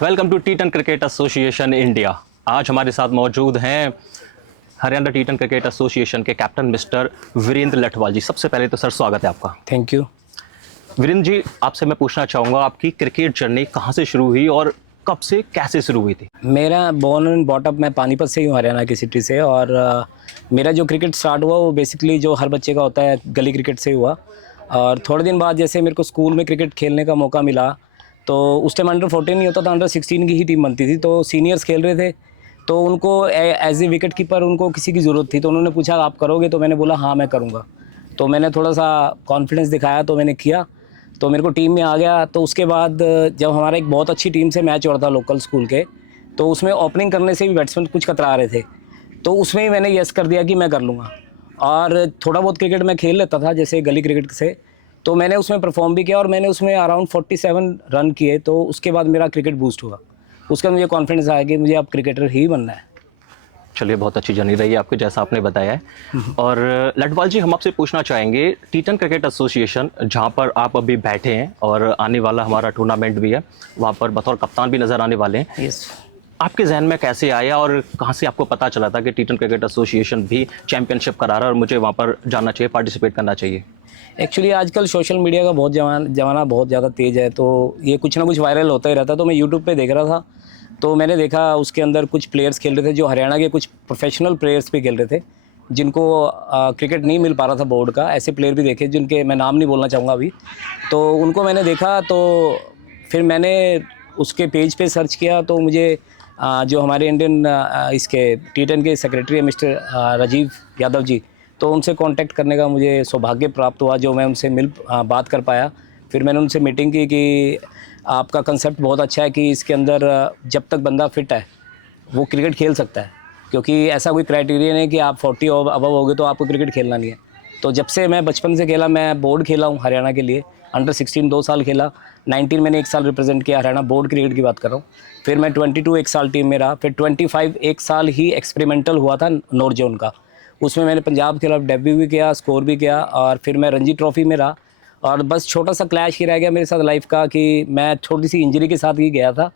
Welcome to T ten cricket association India. आज हमारे साथ मौजूद हैं हरियाणा टी10 क्रिकेट एसोसिएशन के कैप्टन मिस्टर वीरेंद्र लठवाल जी। सबसे पहले तो सर स्वागत है आपका। Thank you. वीरेंद्र जी, आपसे मैं पूछना चाहूँगा आपकी क्रिकेट जर्नी कहाँ से शुरू हुई और कब से कैसे शुरू हुई थी? मेरा बोर्न एंड बॉटअप मैं पानीपत से ही हूँ, हरियाणा की सिटी से। और मेरा जो क्रिकेट स्टार्ट हुआ वो बेसिकली जो हर बच्चे का होता है गली क्रिकेट से हुआ। और थोड़े दिन बाद जैसे मेरे को स्कूल में क्रिकेट खेलने का मौका मिला, तो उस टाइम अंडर 14 नहीं होता था, अंडर 16 की ही टीम बनती थी। तो सीनियर्स खेल रहे थे, तो उनको एज ए विकेट कीपर उनको किसी की ज़रूरत थी, तो उन्होंने पूछा आप करोगे? तो मैंने बोला हाँ मैं करूँगा। तो मैंने थोड़ा सा कॉन्फिडेंस दिखाया तो मैंने किया, तो मेरे को टीम में आ गया। तो उसके बाद जब हमारा एक बहुत अच्छी टीम से मैच हो रहा था लोकल स्कूल के, तो उसमें ओपनिंग करने से भी बैट्समैन कुछ कतरा रहे थे, तो उसमें ही मैंने यस कर दिया कि मैं कर लूँगा। और थोड़ा बहुत क्रिकेट मैं खेल लेता था जैसे गली क्रिकेट से, तो मैंने उसमें परफॉर्म भी किया और मैंने उसमें अराउंड 47 रन किए। तो उसके बाद मेरा क्रिकेट बूस्ट हुआ, उसके बाद मुझे कॉन्फिडेंस आया कि मुझे अब क्रिकेटर ही बनना है। चलिए, बहुत अच्छी जर्नी रही है आपकी जैसा आपने बताया है। और लठवाल जी, हम आपसे पूछना चाहेंगे टी10 क्रिकेट एसोसिएशन जहां पर आप अभी बैठे हैं और आने वाला हमारा टूर्नामेंट भी है, वहां पर बतौर कप्तान भी नज़र आने वाले हैं। यस। आपके जहन में कैसे आया और कहां से आपको पता चला था कि टी10 क्रिकेट एसोसिएशन भी चैंपियनशिप करा रहा है और मुझे वहां पर जाना चाहिए, पार्टिसिपेट करना चाहिए? एक्चुअली आजकल सोशल मीडिया का बहुत जमाना बहुत ज़्यादा तेज़ है, तो ये कुछ ना कुछ वायरल होता ही रहता है। तो मैं यूट्यूब पे देख रहा था, तो मैंने देखा उसके अंदर कुछ प्लेयर्स खेल रहे थे जो हरियाणा के कुछ प्रोफेशनल प्लेयर्स भी खेल रहे थे, जिनको क्रिकेट नहीं मिल पा रहा था बोर्ड का। ऐसे प्लेयर भी देखे जिनके मैं नाम नहीं बोलना चाहूँगा अभी। तो उनको मैंने देखा, तो फिर मैंने उसके पेज पे सर्च किया, तो मुझे जो हमारे इंडियन इसके टी10 के सेक्रेटरी है मिस्टर राजीव यादव जी, तो उनसे कांटेक्ट करने का मुझे सौभाग्य प्राप्त हुआ, जो मैं उनसे बात कर पाया। फिर मैंने उनसे मीटिंग की कि आपका कंसेप्ट बहुत अच्छा है कि इसके अंदर जब तक बंदा फिट है वो क्रिकेट खेल सकता है, क्योंकि ऐसा कोई क्राइटेरिया नहीं कि आप 40 और अबव हो गए तो आपको क्रिकेट खेलना नहीं है। तो जब से मैं बचपन से खेला, मैं बोर्ड खेला हूँ हरियाणा के लिए, अंडर 16 2 साल खेला, 19 मैंने 1 साल रिप्रेजेंट किया, हरियाणा बोर्ड क्रिकेट की बात कर रहा हूँ। फिर मैं 22 1 साल टीम में रहा, फिर 25 1 साल ही एक्सपेरिमेंटल हुआ था नॉर्थ जोन का, उसमें मैंने पंजाब के खिलाफ डेब्यू भी किया, स्कोर भी किया, और फिर मैं रणजी ट्रॉफी में रहा। और बस छोटा सा क्लैश ही रह गया मेरे साथ लाइफ का कि मैं छोटी सी इंजरी के साथ ही गया था,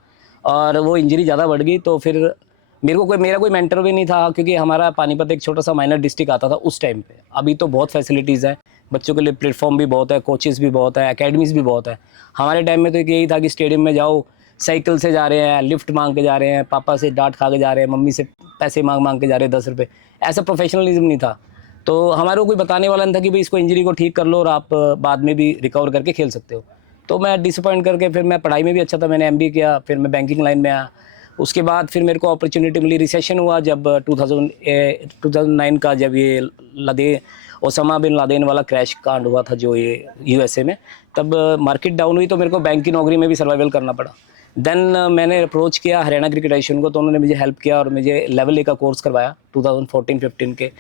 और वो इंजरी ज़्यादा बढ़ गई। तो फिर मेरा कोई मेंटर भी नहीं था, क्योंकि हमारा पानीपत एक छोटा सा माइनर डिस्ट्रिक्ट आता था उस टाइम पे। अभी तो बहुत फैसिलिटीज़ है, बच्चों के लिए प्लेटफॉर्म भी बहुत है, कोचेज़ भी बहुत है, एकेडमीज़ भी बहुत है। हमारे टाइम में तो यही था कि स्टेडियम में जाओ, साइकिल से जा रहे हैं, लिफ्ट मांग के जा रहे हैं, पापा से डांट खा के जा रहे हैं, मम्मी से पैसे मांग के जा रहे हैं 10 रुपये। ऐसा प्रोफेशनलिज्म नहीं था। तो हमारे को कोई बताने वाला नहीं था कि भाई इसको इंजरी को ठीक कर लो और आप बाद में भी रिकवर करके खेल सकते हो। तो मैं डिसअपॉइंट करके, फिर मैं पढ़ाई में भी अच्छा था, मैंने एमबीए किया, फिर मैं बैंकिंग लाइन में आया। उसके बाद फिर मेरे को अपॉर्चुनिटी मिली, रिसेशन हुआ जब 2009 का, जब ये ओसामा बिन लादेन वाला क्रैश कांड हुआ था जो ये यूएसए में, तब मार्केट डाउन हुई, तो मेरे को बैंक की नौकरी में भी सर्वाइवल करना पड़ा। देन मैंने अप्रोच किया हरियाणा क्रिकेट एसोसिएशन को, तो उन्होंने मुझे हेल्प किया और मुझे लेवल 1 का कोर्स करवाया। 2014-15 के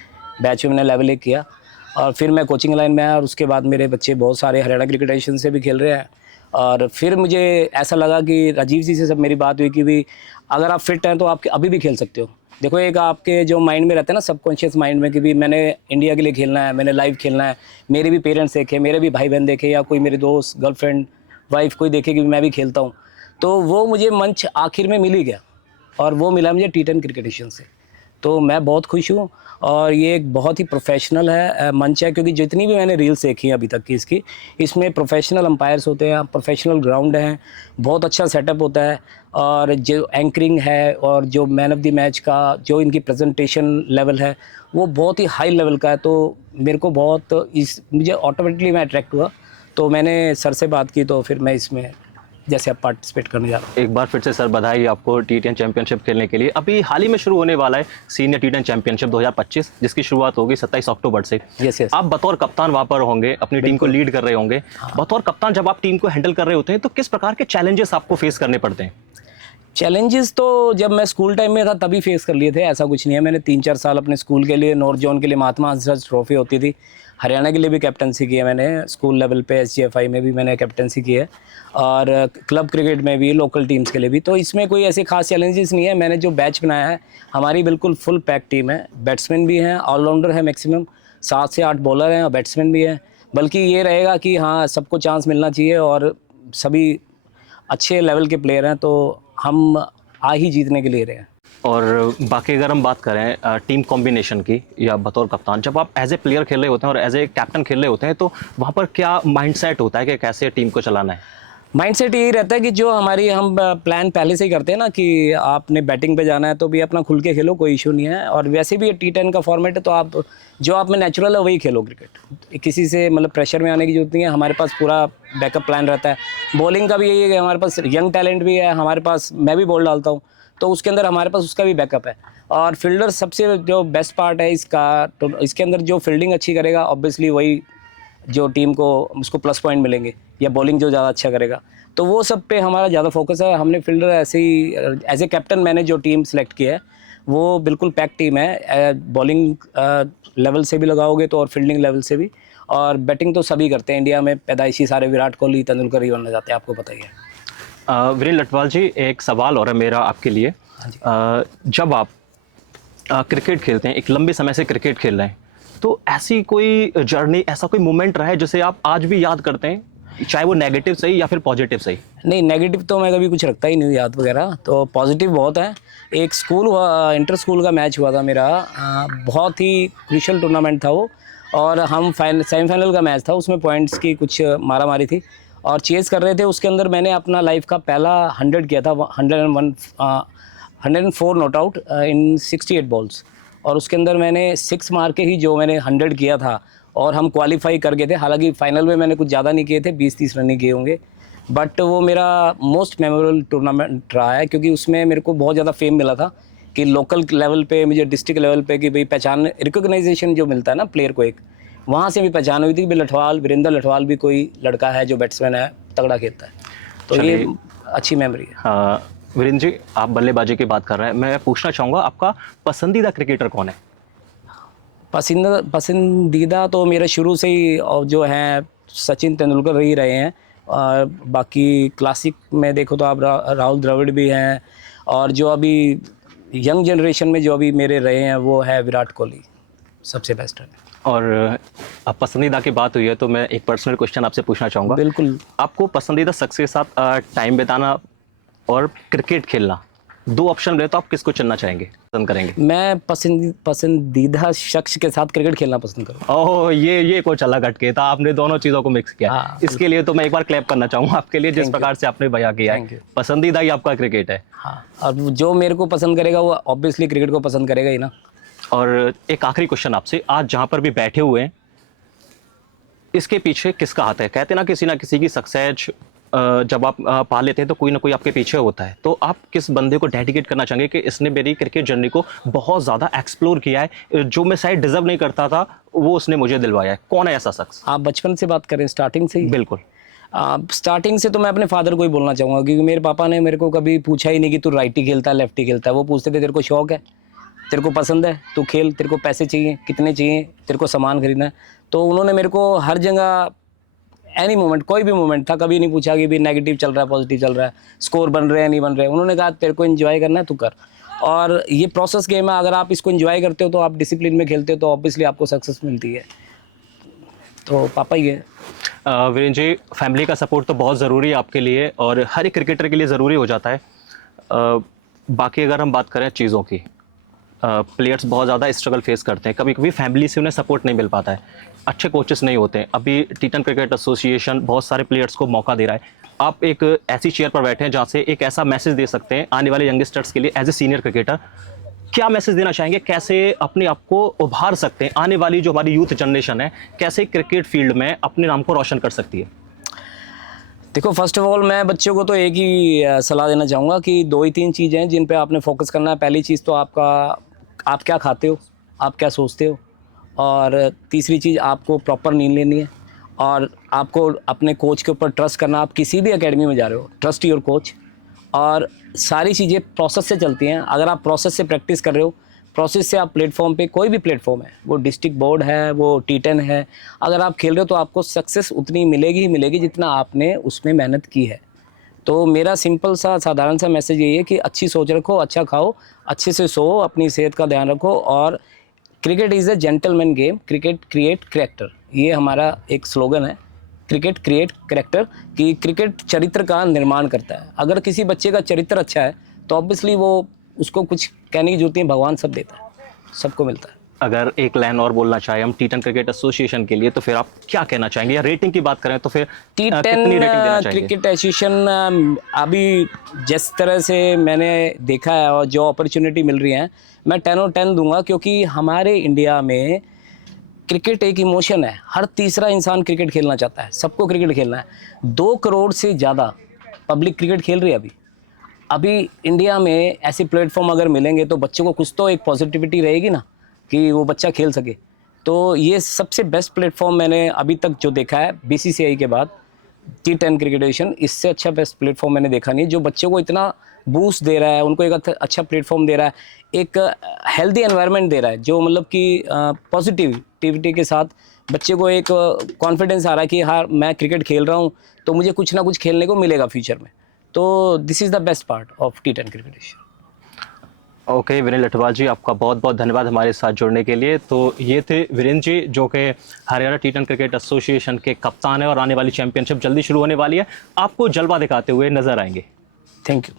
बैच में मैंने लेवल 1 किया, और फिर मैं कोचिंग लाइन में आया। और उसके बाद मेरे बच्चे बहुत सारे हरियाणा क्रिकेट एसोसिएशन से भी खेल रहे हैं। और फिर मुझे ऐसा लगा कि राजीव जी से सब मेरी बात हुई कि भाई अगर आप फिट हैं तो आप अभी भी खेल सकते हो। देखो, एक आपके जो माइंड में रहता है ना, सबकॉन्शियस माइंड में, कि भी मैंने इंडिया के लिए खेलना है, मैंने लाइव खेलना है, मेरे भी पेरेंट्स देखे, मेरे भी भाई बहन देखे, या कोई मेरे दोस्त, गर्लफ्रेंड, वाइफ कोई देखे कि मैं भी खेलता हूँ, तो वो मुझे मंच आखिर में मिल ही गया। और वो मिला मुझे टी10 क्रिकेट एसोसिएशन से, तो मैं बहुत खुश हूँ। और ये एक बहुत ही प्रोफेशनल है मंच है, क्योंकि जितनी भी मैंने रील्स देखी हैं अभी तक की इसमें प्रोफेशनल अंपायर्स होते हैं, प्रोफेशनल ग्राउंड हैं, बहुत अच्छा सेटअप होता है। और जो एंकरिंग है और जो मैन ऑफ द मैच का जो इनकी प्रेजेंटेशन लेवल है, वो बहुत ही हाई लेवल का है। तो मेरे को मुझे ऑटोमेटिकली मैं अट्रैक्ट हुआ, तो मैंने सर से बात की, तो फिर मैं इसमें जैसे अब पार्टिसिपेट करने जा रहा हूँ। एक बार फिर से सर बधाई आपको टी10 चैंपियनशिप खेलने के लिए। अभी हाल ही में शुरू होने वाला है सीनियर टी10 चैंपियनशिप 2025, जिसकी शुरुआत होगी 27 अक्टूबर से। यस। आप बतौर कप्तान वहां पर होंगे, अपनी टीम को लीड कर रहे होंगे। बतौर कप्तान जब आप टीम को हैंडल कर रहे होते हैं तो किस प्रकार के चैलेंजेस आपको फेस करने पड़ते हैं? चैलेंजेस तो जब मैं स्कूल टाइम में था तभी फेस कर लिए थे, ऐसा कुछ नहीं है। मैंने 3-4 साल अपने स्कूल के लिए, नॉर्थ जोन के लिए महात्मा गांधी ट्रॉफी होती थी, हरियाणा के लिए भी कैप्टनसी की है मैंने, स्कूल लेवल पे एसजीएफआई में भी मैंने कैप्टनसी की है, और क्लब क्रिकेट में भी, लोकल टीम्स के लिए भी। तो इसमें कोई ऐसे खास चैलेंजेस नहीं है। मैंने जो बैच बनाया है, हमारी बिल्कुल फुल पैक टीम है, बैट्समैन भी हैं, ऑलराउंडर है, मैक्सिमम 7 से 8 बॉलर हैं और बैट्समैन भी हैं। बल्कि ये रहेगा कि हाँ, सबको चांस मिलना चाहिए और सभी अच्छे लेवल के प्लेयर हैं, तो हम आ ही जीतने के लिए रहे हैं। और बाकी अगर हम बात करें टीम कॉम्बिनेशन की या बतौर कप्तान, जब आप एज ए प्लेयर खेल रहे होते हैं और एज ए कैप्टन खेल रहे होते हैं तो वहाँ पर क्या माइंडसेट होता है कि कैसे टीम को चलाना है? माइंडसेट यही रहता है कि जो हमारी हम प्लान पहले से ही करते हैं ना कि आपने बैटिंग पे जाना है तो भी अपना खुल के खेलो, कोई इशू नहीं है। और वैसे भी T10 का फॉर्मेट है तो आप जो आप में नेचुरल है वही खेलो क्रिकेट, किसी से मतलब प्रेशर में आने की जरूरत नहीं है। हमारे पास पूरा बैकअप प्लान रहता है। बॉलिंग का भी यही है कि हमारे पास यंग टैलेंट भी है, हमारे पास मैं भी बॉल डालता हूँ तो उसके अंदर हमारे पास उसका भी बैकअप है। और फील्डर सबसे जो बेस्ट पार्ट है इसका, तो इसके अंदर जो फील्डिंग अच्छी करेगा ऑब्वियसली वही जो टीम को उसको प्लस पॉइंट मिलेंगे, या बॉलिंग जो ज़्यादा अच्छा करेगा, तो वो सब पे हमारा ज़्यादा फोकस है। हमने फील्डर ऐसे ही एज ए कैप्टन मैंने जो टीम सेलेक्ट की है वो बिल्कुल पैक टीम है। बॉलिंग लेवल से भी लगाओगे तो और फील्डिंग लेवल से भी, और बैटिंग तो सभी करते हैं इंडिया में, पैदाइशी सारे विराट कोहली तेंदुलकर ही बनना चाहते हैं, आपको पता ही है। वीरेंद्र लटवाल जी, एक सवाल और है मेरा आपके लिए। जब आप क्रिकेट खेलते हैं, एक लंबे समय से क्रिकेट खेल रहे हैं, तो ऐसी कोई जर्नी, ऐसा कोई मोमेंट रहा है जिसे आप आज भी याद करते हैं, चाहे वो नेगेटिव सही या फिर पॉजिटिव सही? नहीं, नेगेटिव तो मैं कभी कुछ रखता ही नहीं याद वगैरह, तो पॉजिटिव बहुत है। एक स्कूल हुआ, इंटर स्कूल का मैच हुआ था मेरा, बहुत ही क्रूशियल टूर्नामेंट था वो, और हम सेमीफाइनल का मैच था, उसमें पॉइंट्स की कुछ मारा मारी थी और चेज़ कर रहे थे। उसके अंदर मैंने अपना लाइफ का पहला 100 किया था, 104 नॉट आउट इन 68 बॉल्स, और उसके अंदर मैंने 6 मार के ही जो मैंने 100 किया था, और हम क्वालिफाई कर गए थे। हालांकि फाइनल में मैंने कुछ ज़्यादा नहीं किए थे, 20-30 रन ही किए होंगे, बट वो मेरा मोस्ट मेमोरेबल टूर्नामेंट रहा है, क्योंकि उसमें मेरे को बहुत ज़्यादा फेम मिला था कि लोकल लेवल पे, मुझे डिस्ट्रिक्ट लेवल पे कि भाई पहचान, रिकॉग्नाइजेशन जो मिलता है ना प्लेयर को एक, वहाँ से भी पहचान हुई थी कि लठवाल, वीरेंद्र लठवाल भी कोई लड़का है जो बैट्समैन है, तगड़ा खेलता है। तो ये अच्छी मेमोरी है। हाँ वीरेंद्र जी, आप बल्लेबाजी की बात कर रहे हैं, मैं पूछना चाहूँगा आपका पसंदीदा क्रिकेटर कौन है? पसंदीदा तो मेरे शुरू से ही जो हैं सचिन तेंदुलकर ही रहे हैं, और बाकी क्लासिक में देखो तो आप राहुल द्रविड़ भी हैं, और जो अभी यंग जनरेशन में जो अभी मेरे रहे हैं वो है विराट कोहली, सबसे बेस्ट है। और अब पसंदीदा की बात हुई है तो मैं एक पर्सनल क्वेश्चन आपसे पूछना चाहूँगा। बिल्कुल। आपको पसंदीदा शख्स के साथ टाइम बिताना और क्रिकेट खेलना, 2 ऑप्शन रहे तो आप किसको चुनना चाहेंगे, पसंद करेंगे? मैं पसंदीदा शख्स के साथ क्रिकेट खेलना पसंद करूँ। ओह, ये कुछ अलग हटके था, आपने दोनों चीज़ों को मिक्स किया। हाँ, इसके लिए तो मैं एक बार क्लैप करना चाहूँगा आपके लिए, जिस प्रकार से आपने बयां किया है। पसंदीदा ही आपका क्रिकेट है। हाँ, और जो मेरे को पसंद करेगा वो ऑब्वियसली क्रिकेट को पसंद करेगा ही ना। और एक आखिरी क्वेश्चन आपसे, आज जहाँ पर भी बैठे हुए हैं, इसके पीछे किसका हाथ है? कहते ना किसी की सक्सेस जब आप पा लेते हैं तो कोई ना कोई आपके पीछे होता है, तो आप किस बंदे को डेडिकेट करना चाहेंगे कि इसने मेरी क्रिकेट जर्नी को बहुत ज़्यादा एक्सप्लोर किया है, जो मैं शायद डिजर्व नहीं करता था वो उसने मुझे दिलवाया है? कौन है ऐसा शख्स? आप बचपन से बात करें, स्टार्टिंग से ही? बिल्कुल। स्टार्टिंग से तो मैं अपने फादर को ही बोलना चाहूँगा, क्योंकि मेरे पापा ने मेरे को कभी पूछा ही नहीं कि तू राइटी खेलता है लेफ्टी खेलता है। वो पूछते थे तेरे को शौक है, तेरे को पसंद है, तू खेल, तेरे को पैसे चाहिए, कितने चाहिए, तेरे को सामान खरीदना है। तो उन्होंने मेरे को हर जगह, एनी मोमेंट, कोई भी मोमेंट था, कभी नहीं पूछा कि भी नेगेटिव चल रहा है, पॉजिटिव चल रहा है, स्कोर बन रहे हैं नहीं बन रहे हैं। उन्होंने कहा तेरे को एंजॉय करना है तू कर, और ये प्रोसेस गेम है, अगर आप इसको एंजॉय करते हो तो आप डिसिप्लिन में खेलते हो तो ऑब्वियसली आपको सक्सेस मिलती है। तो पापा ही है। वीरेंद्र जी, फैमिली का सपोर्ट तो बहुत ज़रूरी है आपके लिए, और हर एक क्रिकेटर के लिए ज़रूरी हो जाता है। बाकी अगर हम बात करें चीज़ों की, प्लेयर्स बहुत ज़्यादा स्ट्रगल फेस करते हैं, कभी कभी फैमिली से उन्हें सपोर्ट नहीं मिल पाता है, अच्छे कोचेस नहीं होते हैं। अभी T10 क्रिकेट एसोसिएशन बहुत सारे प्लेयर्स को मौका दे रहा है। आप एक ऐसी चेयर पर बैठे हैं जहाँ से एक ऐसा मैसेज दे सकते हैं आने वाले यंगस्टर्स के लिए, एज ए सीनियर क्रिकेटर क्या मैसेज देना चाहेंगे? कैसे अपने आप को उभार सकते हैं? आने वाली जो हमारी यूथ जनरेशन है, कैसे क्रिकेट फील्ड में अपने नाम को रोशन कर सकती है? देखो, फर्स्ट ऑफ ऑल मैं बच्चों को तो एक ही सलाह देना चाहूँगा कि 2 ही 3 चीज़ें हैं जिन पे आपने फोकस करना है। पहली चीज़ तो आप क्या खाते हो, आप क्या सोचते हो, और तीसरी चीज़ आपको प्रॉपर नींद लेनी है, और आपको अपने कोच के ऊपर ट्रस्ट करना। आप किसी भी एकेडमी में जा रहे हो, ट्रस्ट योर कोच, और सारी चीज़ें प्रोसेस से चलती हैं। अगर आप प्रोसेस से प्रैक्टिस कर रहे हो, प्रोसेस से आप प्लेटफॉर्म पे, कोई भी प्लेटफॉर्म है, वो डिस्ट्रिक्ट बोर्ड है, वो T10 है, अगर आप खेल रहे हो तो आपको सक्सेस उतनी मिलेगी ही मिलेगी जितना आपने उसमें मेहनत की है। तो मेरा सिंपल सा साधारण सा मैसेज यही है कि अच्छी सोच रखो, अच्छा खाओ, अच्छे से सो, अपनी सेहत का ध्यान रखो, और cricket is a gentleman game, cricket create character, ये हमारा एक स्लोगन है। क्रिकेट क्रिएट करेक्टर, कि क्रिकेट चरित्र का निर्माण करता है। अगर किसी बच्चे का चरित्र अच्छा है तो ऑब्वियसली वो उसको कुछ कहने की जरूरत नहीं, भगवान सब देता है, सबको मिलता है। अगर एक लाइन और बोलना चाहे हम टी10 क्रिकेट एसोसिएशन के लिए, तो फिर आप क्या कहना चाहेंगे, या रेटिंग की बात करें तो फिर T10 कितनी रेटिंग देना चाहेंगे? क्रिकेट एसोसिएशन अभी जिस तरह से मैंने देखा है और जो अपॉर्चुनिटी मिल रही है, मैं 10 और 10 दूंगा, क्योंकि हमारे इंडिया में क्रिकेट एक इमोशन है। हर तीसरा इंसान क्रिकेट खेलना चाहता है, सबको क्रिकेट खेलना है। 2 करोड़ से ज़्यादा पब्लिक क्रिकेट खेल रही है अभी इंडिया में। ऐसे प्लेटफॉर्म अगर मिलेंगे तो बच्चों को कुछ तो एक पॉजिटिविटी रहेगी ना, कि वो बच्चा खेल सके। तो ये सबसे बेस्ट प्लेटफॉर्म मैंने अभी तक जो देखा है बीसीसीआई के बाद, T10 क्रिकेट एसोसिएशन, इससे अच्छा बेस्ट प्लेटफॉर्म मैंने देखा नहीं, जो बच्चों को इतना बूस्ट दे रहा है, उनको एक अच्छा प्लेटफॉर्म दे रहा है, एक हेल्दी एनवायरनमेंट दे रहा है, जो मतलब कि पॉजिटिविटी के साथ बच्चे को एक कॉन्फिडेंस आ रहा है कि हाँ मैं क्रिकेट खेल रहा हूँ तो मुझे कुछ ना कुछ खेलने को मिलेगा फ्यूचर में। तो this is the best part of T10 cricket association. Okay Virender Latwal ji, आपका बहुत बहुत धन्यवाद हमारे साथ जुड़ने के लिए। तो ये थे वीरेंद्र जी, जो कि हरियाणा टी10 क्रिकेट एसोसिएशन के कप्तान है, और आने वाली चैंपियनशिप जल्दी शुरू होने वाली है, आपको जलवा दिखाते हुए नजर आएंगे। Thank you.